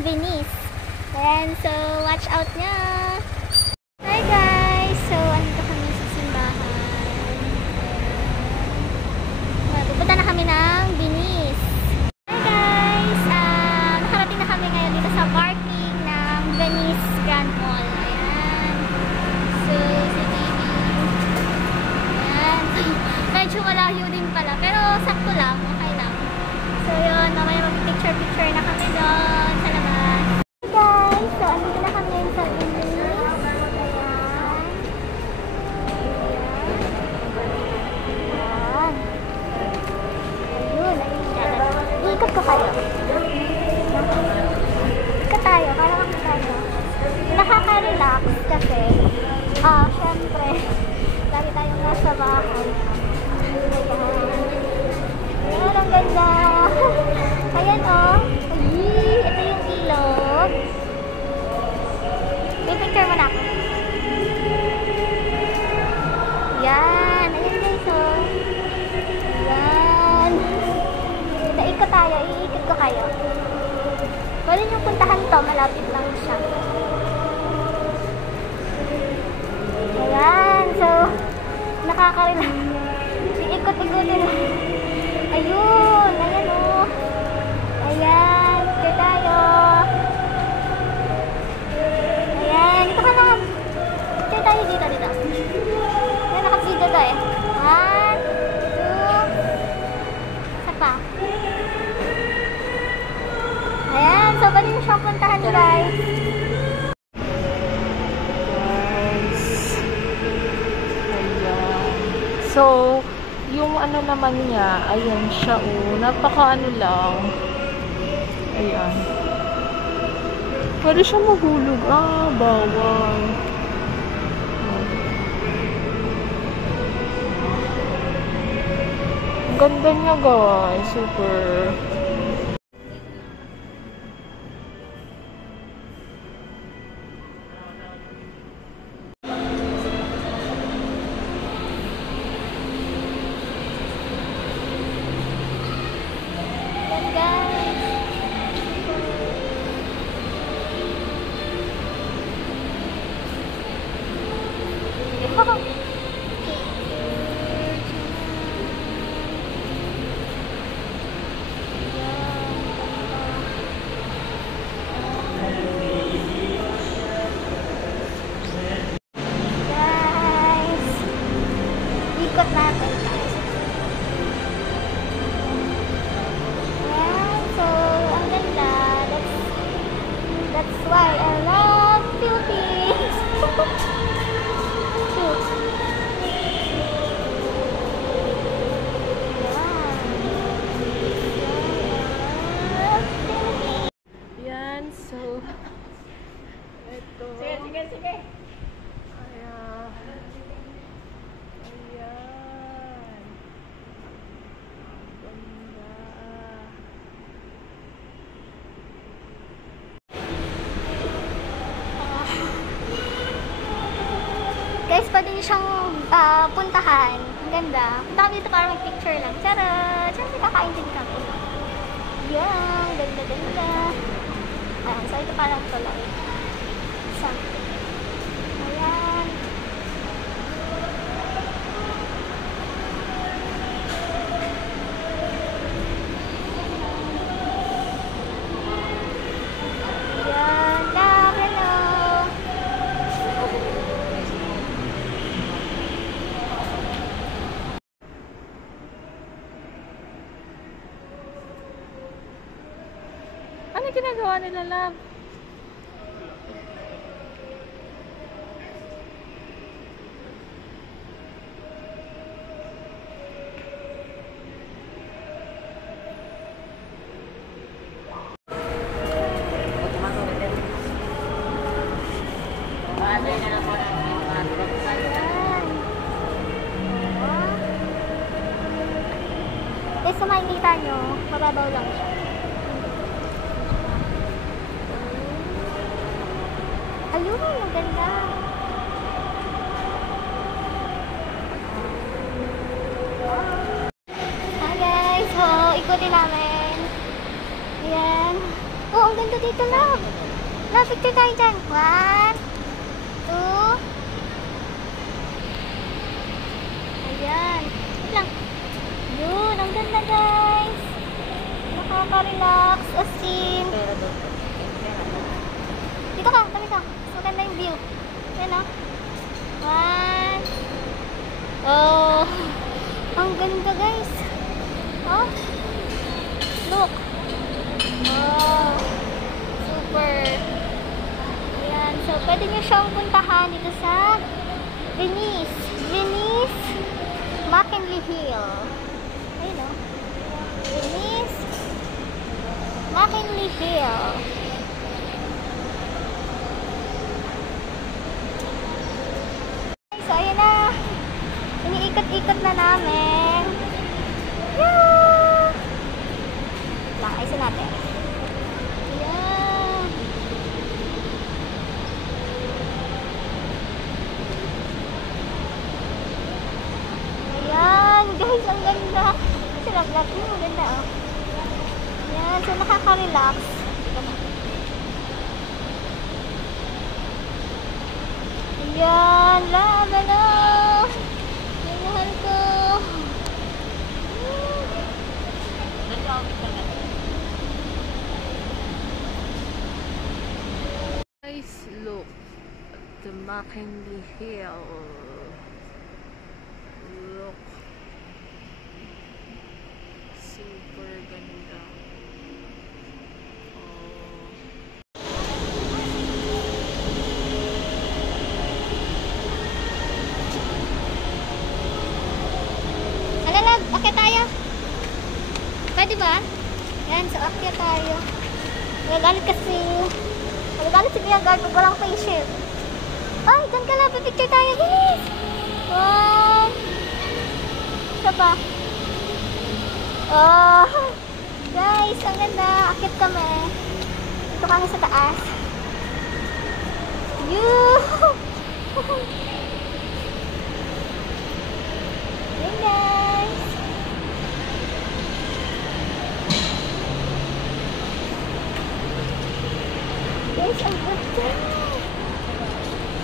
Venice. Ayan, so watch out niya. Hi guys! So, andito kami sa simbahan. Ayan. Pupunta na kami ng Venice. Hi guys! Nakarating na kami ngayon dito sa parking ng Venice Grand Mall. Ayan. So, si baby. Ayan. Medyo malayo din pala. Pero sakto lang. Okay lang. So, yun. Mamaya mag-picture-picture na kami doon sa labas. Hi guys! So, andito na kami sa Venice. Ikot ko kayo. Ikot tayo. Para makita tayo. Nakaka-relax kasi syempre lagi tayong nasa bahay. Ayan, ang ganda. Ayan ito yung ilog. I-picture mo na ako. Yan. Ayan guys Yan. Ikot tayo, iikot ko kayo. Pwede nyo puntahan to, malapit lang siya. Ayan, so nakaka-relax. Iikot-ikotin. Ayun, ayan Ayan, ikot tayo. Ayan, ito ka na. Ikot tayo dito. Ayan, nakasidyo to eh. 1, 2, isa pa. Ayan, so pwede nyo siyang puntahan guys. Ayan. So, yung ano naman niya, ayan siya napaka ano lang. Ayan. Pwede siya mahulog. Bawal. Ang ganda niya guys. Super. Ikot natin. Ayan, so ang ganda. That's why I love Philippines. Cute. Yan, so ito. Sige. Ayan. Ganda. Guys, pwede nyo siyang puntahan. Ang ganda. Punta kami dito para mag-picture lang. Charot! Siyempre kakain din kami. Yan! Ganda. Ayan, so ito parang tuloy. Isa. Ayan. Ano ginagawa nila, love? Sa makikita nyo, mababaw lang siya. Ayun, ang ganda. Hi guys, so ikutin namin. Ayan. Oh, ang ganda dito. dito, love. Love, picture tayo dyan. 1, 2. Ayan. Wait lang. Yun, ang ganda guys. Nakaka-relax. As in. Dito ka, tabi ka. Mas maganda yung view. Ayan o. 1. Oh. Ang ganda guys. Oh. Look. Oh. Super. Ayan. So, pwede nyo siyang puntahan dito sa Venice. Venice McKinley Hill. Ayun o. Venice McKinley Hill. So, ayan na. Iniikot-ikot na namin. Yeah! Lang, ayusin natin. Yeah! Ayan, guys, ang ganda. Kasi nag-vlog mo, ang ganda, oh. Ayan, so nakaka-relax. Ayan, love, ano? Ang mahal ko. Guys, look at the McKinley Hill. Look. Super ganda. Oh. Ano, love? Akyat tayo. Pwede ba? Yan, so akyat tayo. Nagagalit kasi. Nagagalit si Kuya Guard pag walang face shield. Ay, dyan ka lang. Pipicture tayo. Bilis! 1. Isa pa. Oh! Guys, ang ganda. Akyat kami. Ito kami sa taas. Yoo! Hey guys! Guys, ang ganda!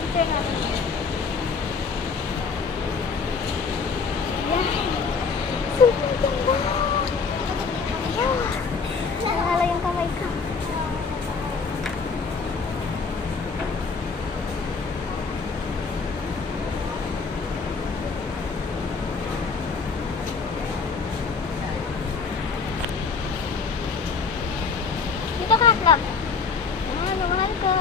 Ito nga. Yan! Super ganda! Yan! Naalala yung kamay ko. Dito ka, love. Ayan, mahal ko.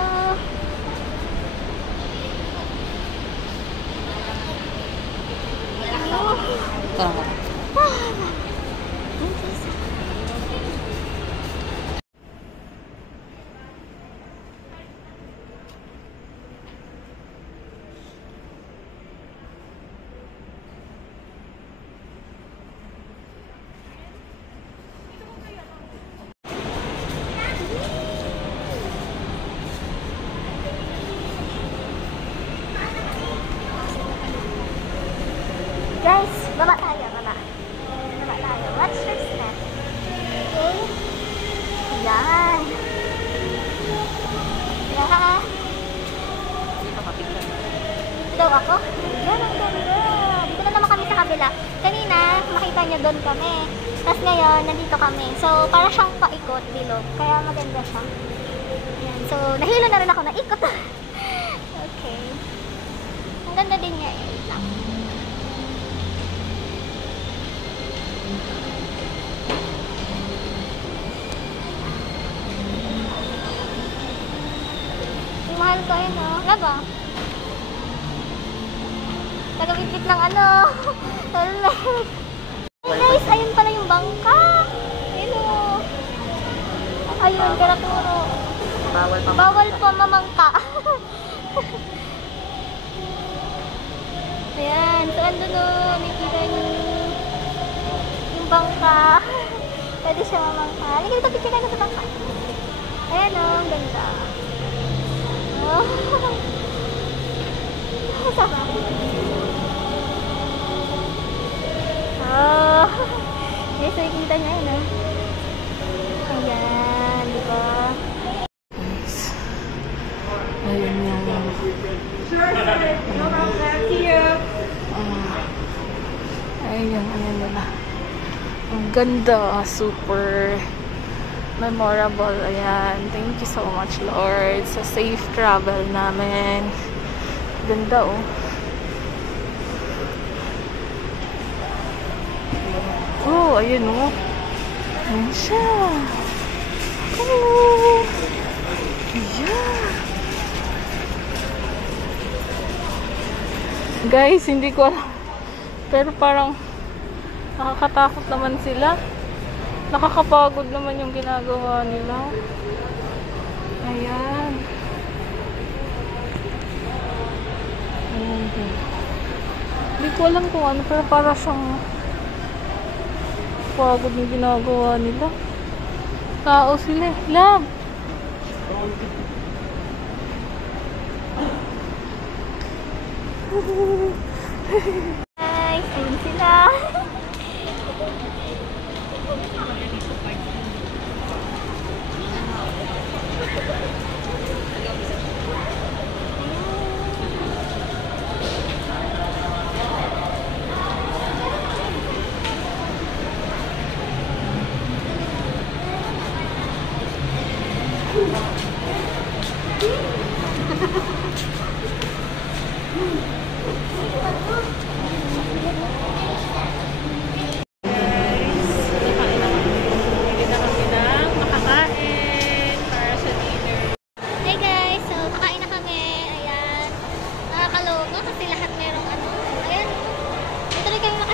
Guys, baba tayo, baba. Baba tayo. Watch your step. Okay? Yan. Yan. Dito daw ako? Yan, ang ganda. Dito na naman kami sa kabila. Kanina, makita niyo doon kami. Tapos ngayon, nandito kami. So, para siyang paikot, bilog. Kaya maganda siya. Yan. So, nahilo na rin ako na ikot. Okay. Ang ganda din niya eh. Wait lang. Mahal ko yun, no? Laba? Tagabitbit ng ano. Helmet. Hey guys, ayun pala yung bangka. Ayun, o. Ayun, karaturo. Bawal pa mamangka. Ayan, so andun o. Nakikita niyo yung bangka. Pwede siya mamangka. Halika dito, picture tayo sa bangka. Ayan o, ang ganda. Oh. Sama. Oh. Yes, nakikita niya yun, oh. Ayan, di ba? Ganda. Super memorable. Ayan. Thank you so much, Lord, sa safe travel namin. Ganda, oh. Oh, ayun, oh. Ayan siya. Oh. Yeah. Guys, hindi ko alam. Pero parang nakakatakot naman sila. Nakakapagod naman yung ginagawa nila. Ayan. Ayan. Hindi ko alam kung ano, pero para siyang pagod yung ginagawa nila. Tao sila. Lang! Hi! Ayun sila!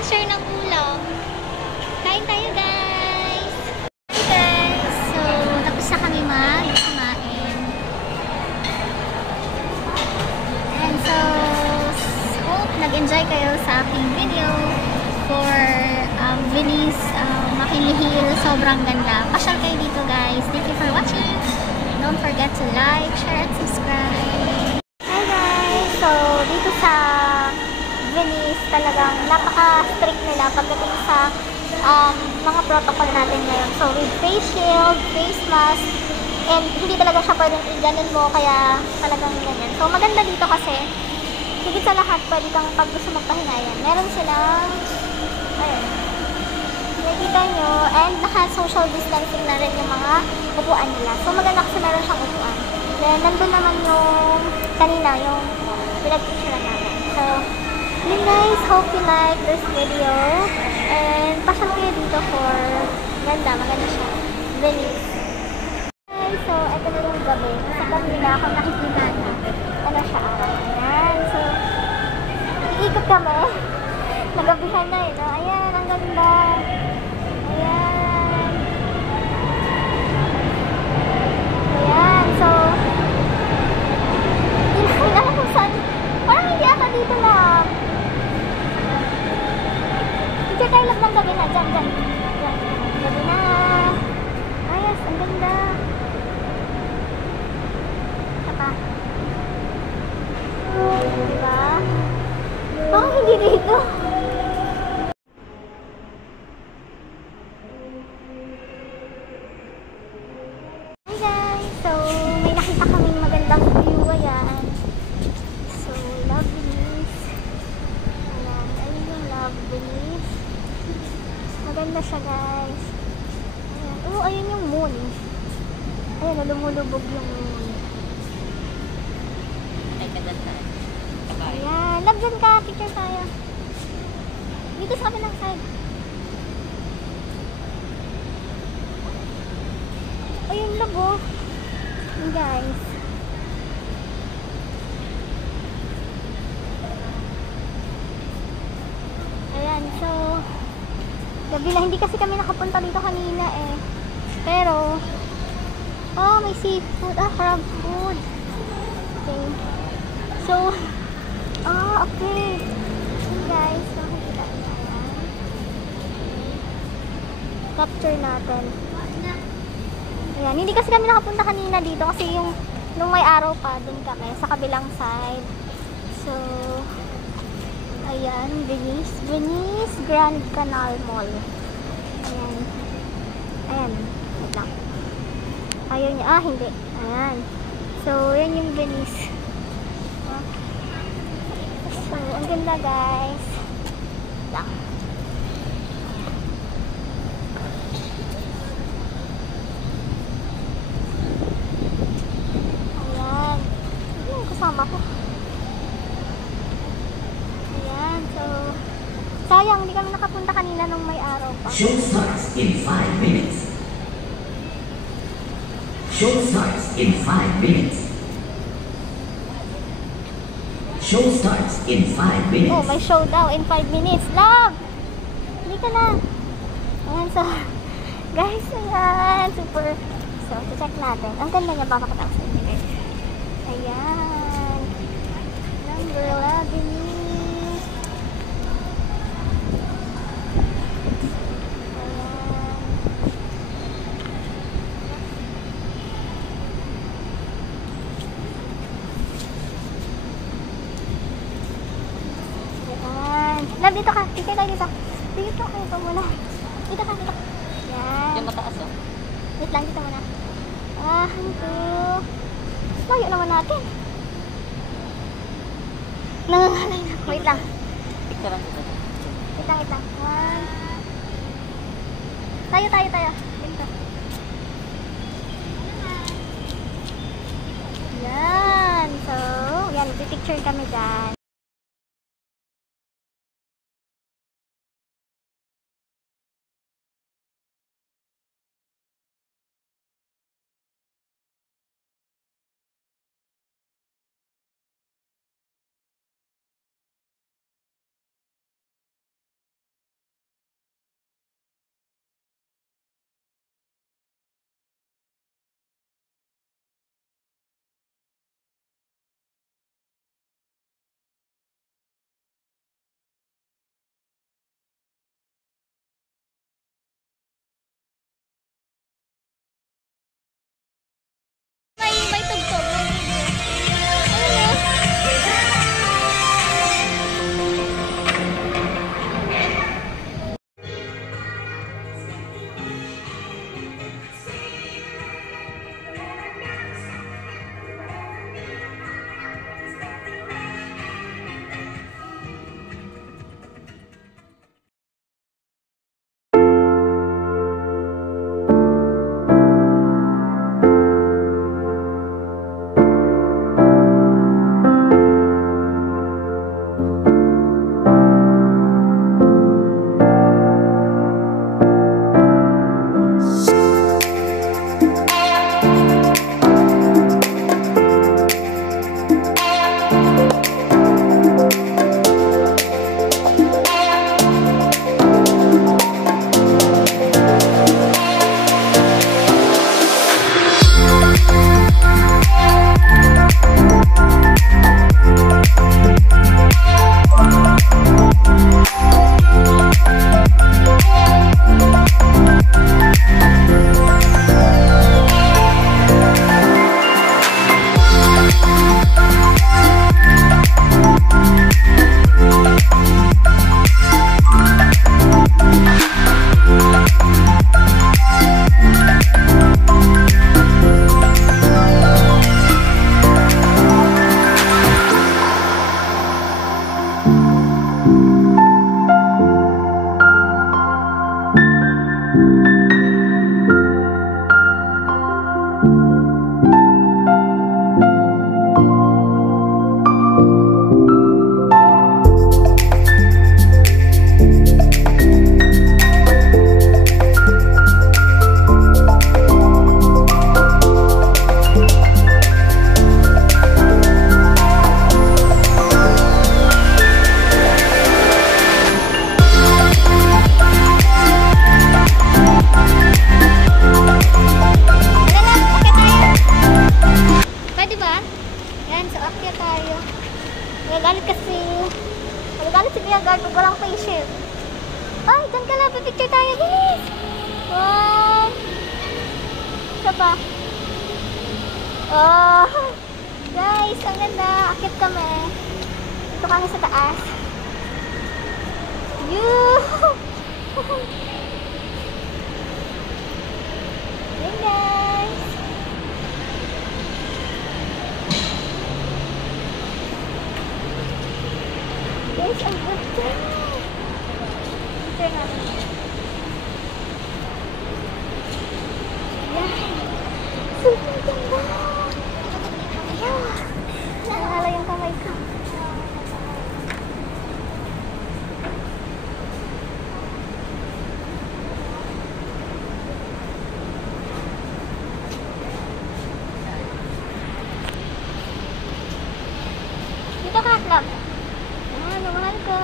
Share ng ulam. Kain tayo, guys. Hey guys, so tapos na kami kumain. And so hope nag-enjoy kayo sa aking video for Venice, McKinley Hill. Sobrang ganda. Pasyal kayo dito, guys. Thank you for watching. Don't forget to like, share, and subscribe. Hi guys, so dito sa Venice, talagang napaka-strict nila pagdating sa mga protocol natin ngayon. So, with face shield, face mask, and hindi talaga siya pwedeng i-ganon mo, kaya talagang ganyan. So, maganda dito kasi, higit sa lahat, pwede kang pag gusto magpahinga yan. Meron silang, ayun, nakikita nyo, and naka-social distancing na rin yung mga upuan nila. So, maganda kasi meron siyang upuan. Then, nandun naman yung kanina, yung pinag-picture namin. So, yun guys, hope you like this video and pasyal kayo dito for maganda siya, Venice. Guys, so ito na yung gabi. Sa kanila, kung nakikita na, ano siya, ayan. So, iikot kami. Nagabihan na no? Ayan, ang ganda. Ayan. Ayan, so, hindi alam kung saan, parang hindi ata dito lang. Tayo lang ng gabi na, dyan. Gabi na. Ayos, ang ganda. Saka. Diba? Parang hindi dito. Hi guys, so may nakita kaming magandang view. Ayan. So, love Venice. Ayan, ayun yung love Venice. Maganda siya, guys. Ayan. Oh, ayun yung moon. Ayan, lumulubog yung moon. Ay, kadanta. Ayan. Love, dyan ka. Picture tayo. Dito sa kabilang side. Ayun, love, oh. Ayan, guys. Ayan, so gabi na, hindi kasi kami nakapunta dito kanina eh. Pero, oh, may seafood. Crab food. Okay. So, okay. Guys, makikita nyo. Capture natin. Ayan, hindi kasi kami nakapunta kanina dito kasi yung, nung may araw pa, dun kami, sa kabilang side. So, ayan, Venice Grand Canal Mall. Ayan. Ayan. Wait lang. Ayaw niya. Hindi. Ayan. So, yan yung Venice. So, ang ganda guys. Lang. ako. Ayan, so sayang, hindi kami nakapunta kanina nung may araw pa. Show starts in 5 minutes. Show starts in 5 minutes. Show starts in 5 minutes. Oh, may show daw in 5 minutes. Love! Hindi ka na. Ayan, so guys, ayan, super. So, check natin. Ang ganda niya, papakita ko sa inyo guys. Ayan. Number 11. Love, dito ka. Dito tayo dito. Dito ka. Ito muna. Dito ka. Dito. Yan. Yung mataas oh. Wait lang. Dito muna. Hanto. Layo naman natin. Nangangalay na. Wait lang. Picture lang dito. Wait lang. Wait lang. One. Tayo. Dito. Yan. So, yan. Picture kami dyan. May tugtog. Nagalit si Kuya Guard pag walang face shield. Ay, dyan ka lang. Pipicture tayo, guys. One. Isa pa. Oh. Guys, ang ganda. Akit kami. Dito kami sa taas. Hey, guys. Guys, ang ganda. Picture natin. Yan. Super ganda. Ayan. Naalala yung Salamat, love. Mahal ko.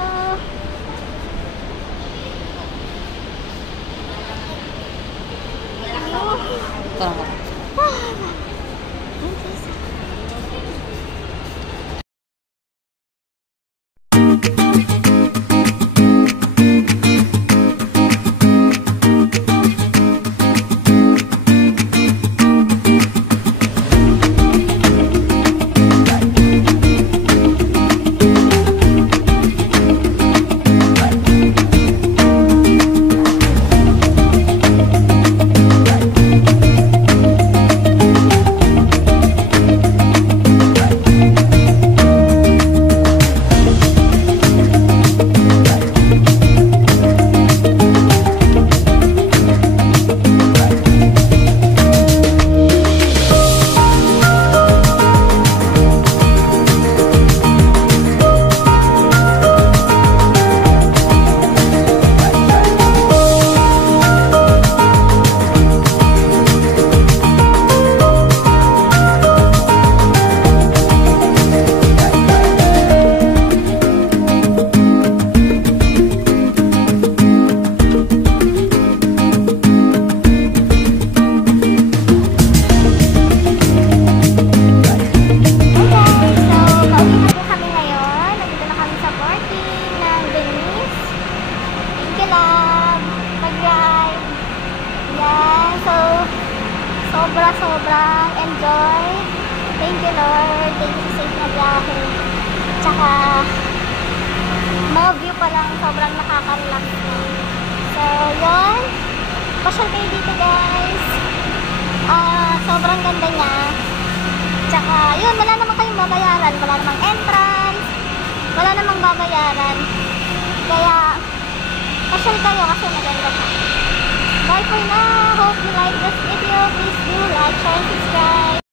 Sobrang enjoy. Thank you, Lord. Thank you sa safe na biyahe. Tsaka, mga view pa lang, sobrang nakaka-relax na. So, yun. Pasyal kayo dito, guys. Sobrang ganda niya. Tsaka, yun, wala naman kayong babayaran. Wala namang entrance. Wala namang babayaran. Kaya, pasyal kayo kasi maganda pa. Bye for now. Hope you like this video. Please do like, share, and subscribe.